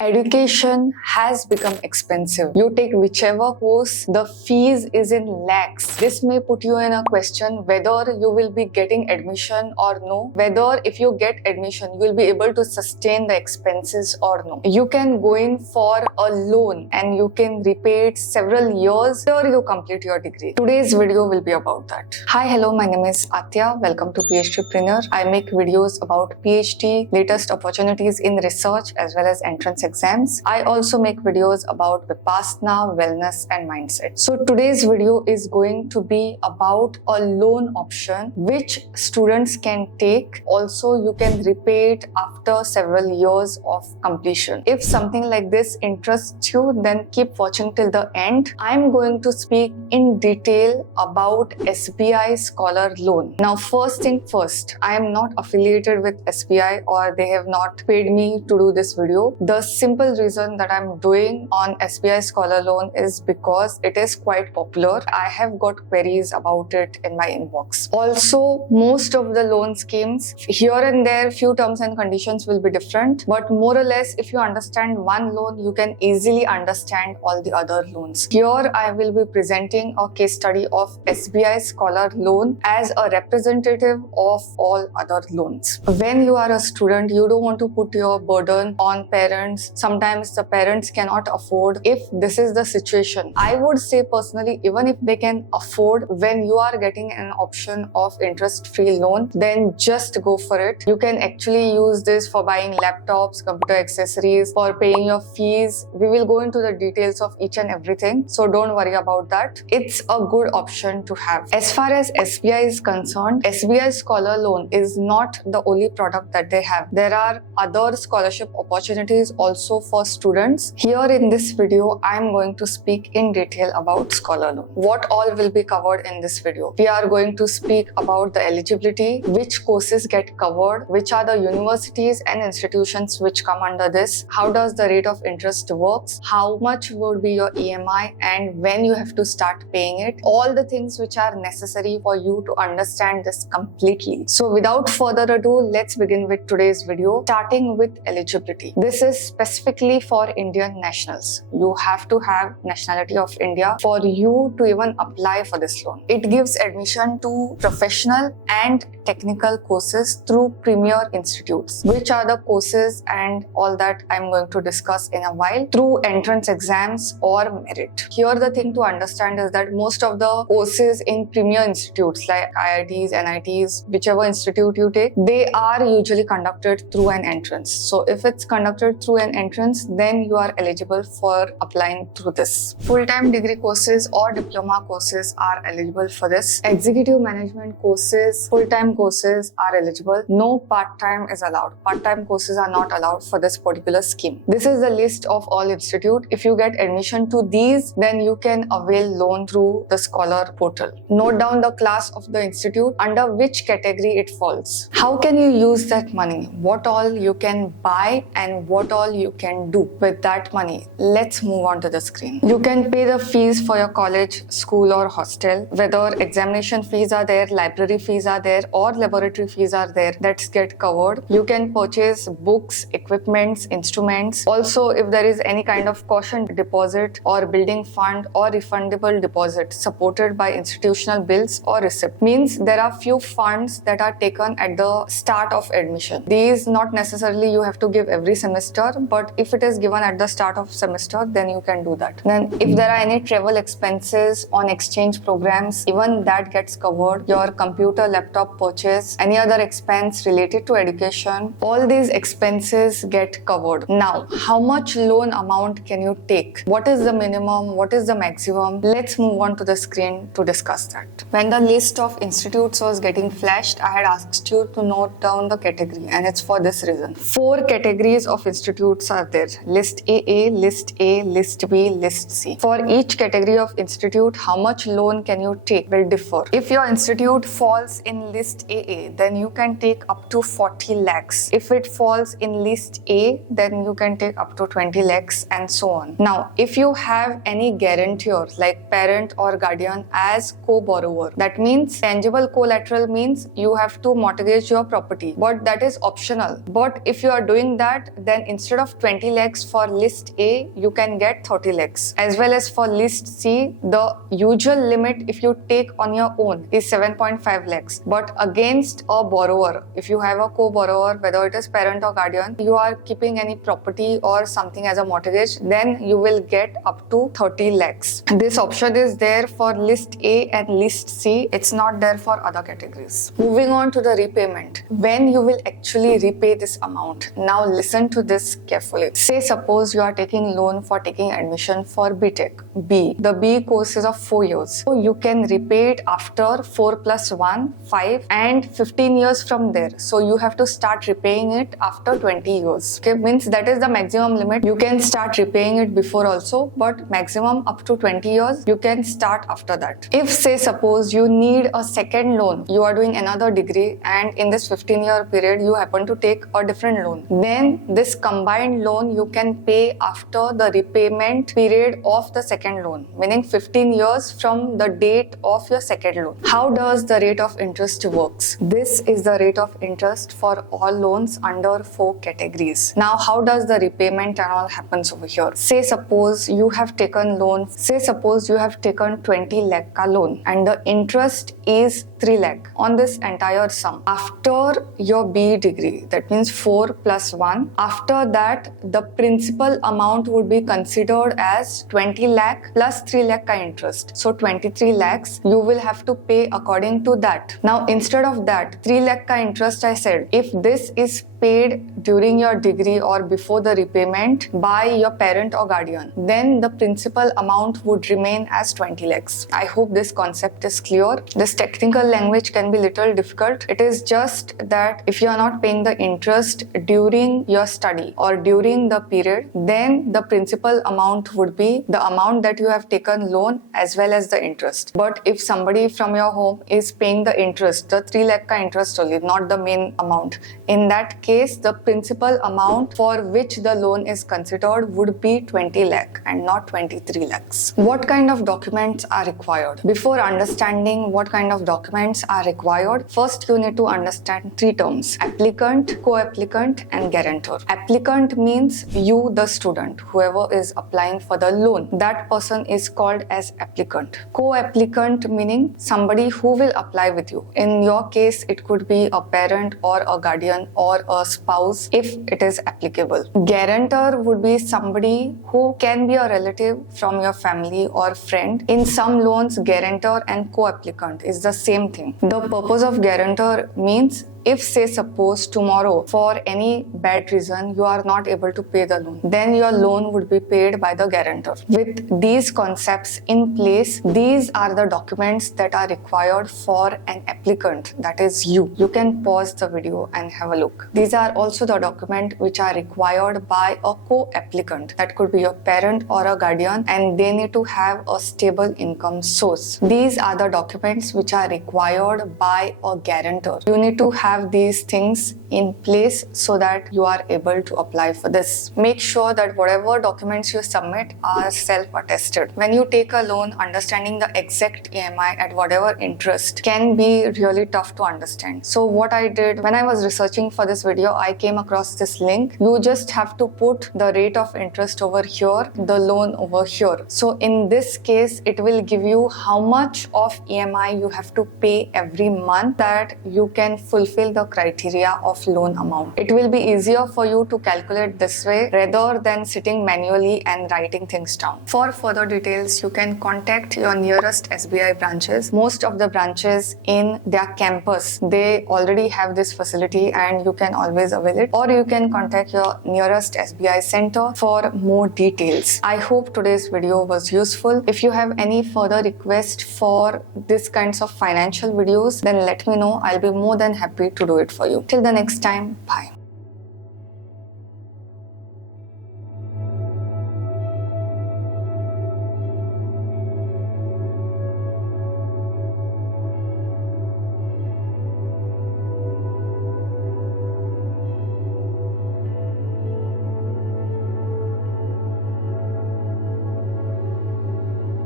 Education has become expensive. You take whichever course, the fees is in lakhs. This may put you in a question whether you will be getting admission or no, whether if you get admission, you will be able to sustain the expenses or no. You can go in for a loan and you can repay it several years after you complete your degree. Today's video will be about that. Hi, hello, my name is Aatiya. Welcome to PhDpreneur. I make videos about PhD, latest opportunities in research as well as entrance exams. I also make videos about Vipassana, wellness and mindset. So today's video is going to be about a loan option which students can take. Also, you can repay it after several years of completion. If something like this interests you, then keep watching till the end. I'm going to speak in detail about SBI Scholar Loan. Now, first thing first, I am not affiliated with SBI or they have not paid me to do this video. The simple reason that I'm doing on SBI Scholar Loan is because it is quite popular. I have got queries about it in my inbox. Also, most of the loan schemes, here and there, few terms and conditions will be different, but more or less, if you understand one loan, you can easily understand all the other loans. Here, I will be presenting a case study of SBI Scholar Loan as a representative of all other loans. When you are a student, you don't want to put your burden on parents. Sometimes the parents cannot afford. If this is the situation, I would say personally, even if they can afford, when you are getting an option of interest-free loan, then just go for it. You can actually use this for buying laptops, computer accessories, for paying your fees. We will go into the details of each and everything, so don't worry about that. It's a good option to have. As far as SBI is concerned, SBI Scholar Loan is not the only product that they have. There are other scholarship opportunities also for students. Here in this video, I'm going to speak in detail about Scholar Loan. What all will be covered in this video? We are going to speak about the eligibility, which courses get covered, which are the universities and institutions which come under this, how does the rate of interest works, how much would be your EMI and when you have to start paying it, all the things which are necessary for you to understand this completely. So without further ado, let's begin with today's video, starting with eligibility. This is specifically for Indian nationals. You have to have nationality of India for you to even apply for this loan. It gives admission to professional and technical courses through premier institutes. Which are the courses and all that I'm going to discuss in a while, through entrance exams or merit. Here the thing to understand is that most of the courses in premier institutes like IITs, NITs, whichever institute you take, they are usually conducted through an entrance. So if it's conducted through an entrance, then you are eligible for applying through this. Full-time degree courses or diploma courses are eligible for this. Executive management courses, full-time courses are eligible. No part-time is allowed. Part-time courses are not allowed for this particular scheme. This is the list of all institute. If you get admission to these, then you can avail loan through the Scholar portal. Note down the class of the institute, under which category it falls. How can you use that money? What all you can buy and what all you can do with that money. Let's move on to the screen. You can pay the fees for your college, school or hostel, whether examination fees are there, library fees are there or laboratory fees are there, that's get covered. You can purchase books, equipments, instruments. Also, if there is any kind of caution deposit or building fund or refundable deposit supported by institutional bills or receipt, means there are few funds that are taken at the start of admission. These not necessarily you have to give every semester, but if it is given at the start of semester, then you can do that. Then if there are any travel expenses on exchange programs, even that gets covered. Your computer, laptop purchase, any other expense related to education, all these expenses get covered. Now, how much loan amount can you take? What is the minimum? What is the maximum? Let's move on to the screen to discuss that. When the list of institutes was getting flashed, I had asked you to note down the category, and it's for this reason. 4 categories of institutes are there. List AA, List A, List B, List C. For each category of institute, how much loan can you take will differ. If your institute falls in List AA, then you can take up to 40 lakhs. If it falls in List A, then you can take up to 20 lakhs and so on. Now, if you have any guarantor like parent or guardian as co-borrower, that means tangible collateral means you have to mortgage your property, but that is optional. But if you are doing that, then instead of of 20 lakhs for list A, you can get 30 lakhs. As well as for list C, the usual limit if you take on your own is 7.5 lakhs. But against a borrower, if you have a co-borrower, whether it is parent or guardian, you are keeping any property or something as a mortgage, then you will get up to 30 lakhs. This option is there for list A and list C. It's not there for other categories. Moving on to the repayment. When you will actually repay this amount. Now listen to this carefully. Say suppose you are taking loan for taking admission for BTech, B. The B course is of 4 years. So you can repay it after 4 plus 1, 5 and 15 years from there. So you have to start repaying it after 20 years. Okay, means that is the maximum limit. You can start repaying it before also, but maximum up to 20 years, you can start after that. If say suppose you need a second loan, you are doing another degree and in this 15-year period you happen to take a different loan, then this combined loan you can pay after the repayment period of the second loan, meaning 15 years from the date of your second loan. How does the rate of interest works? This is the rate of interest for all loans under 4 categories. Now how does the repayment and all happens over here? Say suppose you have taken loan, say suppose you have taken 20 lakh ka loan and the interest is 3 lakh on this entire sum. After your BE degree, that means 4 plus 1, after that the principal amount would be considered as 20 lakh plus 3 lakh ka interest. So 23 lakhs you will have to pay according to that. Now instead of that 3 lakh ka interest, I said if this is paid during your degree or before the repayment by your parent or guardian, then the principal amount would remain as 20 lakhs. I hope this concept is clear. This technical language can be little difficult. It is just that if you are not paying the interest during your study or during the period, then the principal amount would be the amount that you have taken loan as well as the interest. But if somebody from your home is paying the interest, the 3 lakh ka interest only, not the main amount, in that case the principal amount for which the loan is considered would be 20 lakh and not 23 lakhs. What kind of documents are required? Before understanding what kind of documents are required, first you need to understand 3 terms: applicant, co-applicant and guarantor. Applicant means you, the student, whoever is applying for the loan, that person is called as applicant. Co-applicant meaning somebody who will apply with you. In your case it could be a parent or a guardian or a spouse if it is applicable. Guarantor would be somebody who can be a relative from your family or friend. In some loans, guarantor and co-applicant is the same thing. The purpose of guarantor means if say suppose tomorrow for any bad reason you are not able to pay the loan, then your loan would be paid by the guarantor. With these concepts in place, these are the documents that are required for an applicant, that is you. You can pause the video and have a look. These are also the documents which are required by a co-applicant, that could be your parent or a guardian, and they need to have a stable income source. These are the documents which are required by a guarantor. You need to have these things in place so that you are able to apply for this. Make sure that whatever documents you submit are self-attested. When you take a loan, understanding the exact EMI at whatever interest can be really tough to understand. So what I did when I was researching for this video, I came across this link. You just have to put the rate of interest over here, the loan over here. So in this case, it will give you how much of EMI you have to pay every month that you can fulfill the criteria of loan amount. It will be easier for you to calculate this way rather than sitting manually and writing things down. For further details, you can contact your nearest SBI branches. Most of the branches in their campus, they already have this facility and you can always avail it, or you can contact your nearest SBI center for more details. I hope today's video was useful. If you have any further request for this kinds of financial videos, then let me know. I'll be more than happy to do it for you. Till the next time, bye.